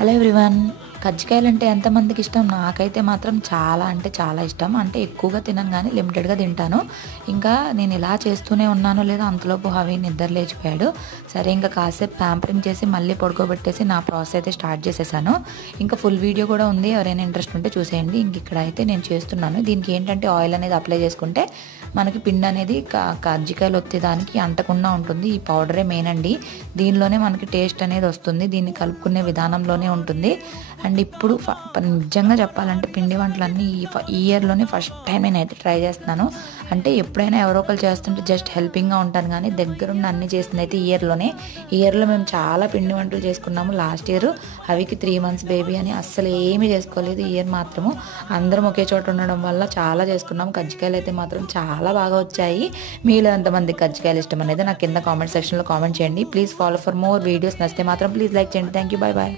Hello everyone. కజ్జికాయలంటే ఎంతమందికి ఇష్టం? నాకైతే మాత్రం చాలా అంటే చాలా ఇష్టం. అంటే ఎక్కువగా తినను కానీ లిమిటెడ్గా తింటాను. ఇంకా నేను ఇలా చేస్తూనే ఉన్నానో లేదో అంతలోపు హవి నిద్ర లేచిపోయాడు. సరే ఇంకా కాసేపు ప్యాంపరింగ్ చేసి మళ్ళీ పడుకోబెట్టేసి నా ప్రాసెస్ అయితే స్టార్ట్ చేసేసాను. ఇంకా ఫుల్ వీడియో కూడా ఉంది, ఎవరైనా ఇంట్రెస్ట్ ఉంటే చూసేయండి. ఇంక ఇక్కడ అయితే నేను చేస్తున్నాను. దీనికి ఏంటంటే ఆయిల్ అనేది అప్లై చేసుకుంటే మనకి పిండి అనేది కజ్జికాయలు వచ్చేదానికి అంటకుండా ఉంటుంది. ఈ పౌడరే మెయిన్ అండి, దీనిలోనే మనకి టేస్ట్ అనేది వస్తుంది. దీన్ని కలుపుకునే విధానంలోనే ఉంటుంది. అండ్ ఇప్పుడు నిజంగా చెప్పాలంటే పిండి వంటలన్నీ ఈ ఇయర్లోనే ఫస్ట్ టైం నేనైతే ట్రై చేస్తున్నాను. అంటే ఎప్పుడైనా ఎవరో ఒకరు చేస్తుంటే జస్ట్ హెల్పింగ్గా ఉంటాను, కానీ దగ్గరుండి అన్ని చేసింది అయితే ఇయర్లో మేము చాలా పిండి వంటలు చేసుకున్నాము. లాస్ట్ ఇయర్ అవికి 3 months బేబీ అని అస్సలు ఏమీ చేసుకోలేదు. ఈ ఇయర్ మాత్రము అందరం ఒకే చోట ఉండడం వల్ల చాలా చేసుకున్నాము. కజ్జికాయలు అయితే మాత్రం చాలా బాగా వచ్చాయి. మీలో ఎంతమంది కజ్జికాయలు ఇష్టం అనేది నాకు కింద కామెంట్ సెక్షన్లో కామెంట్ చేయండి. Please follow for more videos. నచ్చితే మాత్రం ప్లీజ్ లైక్ చేయండి. Thank you. Bye bye.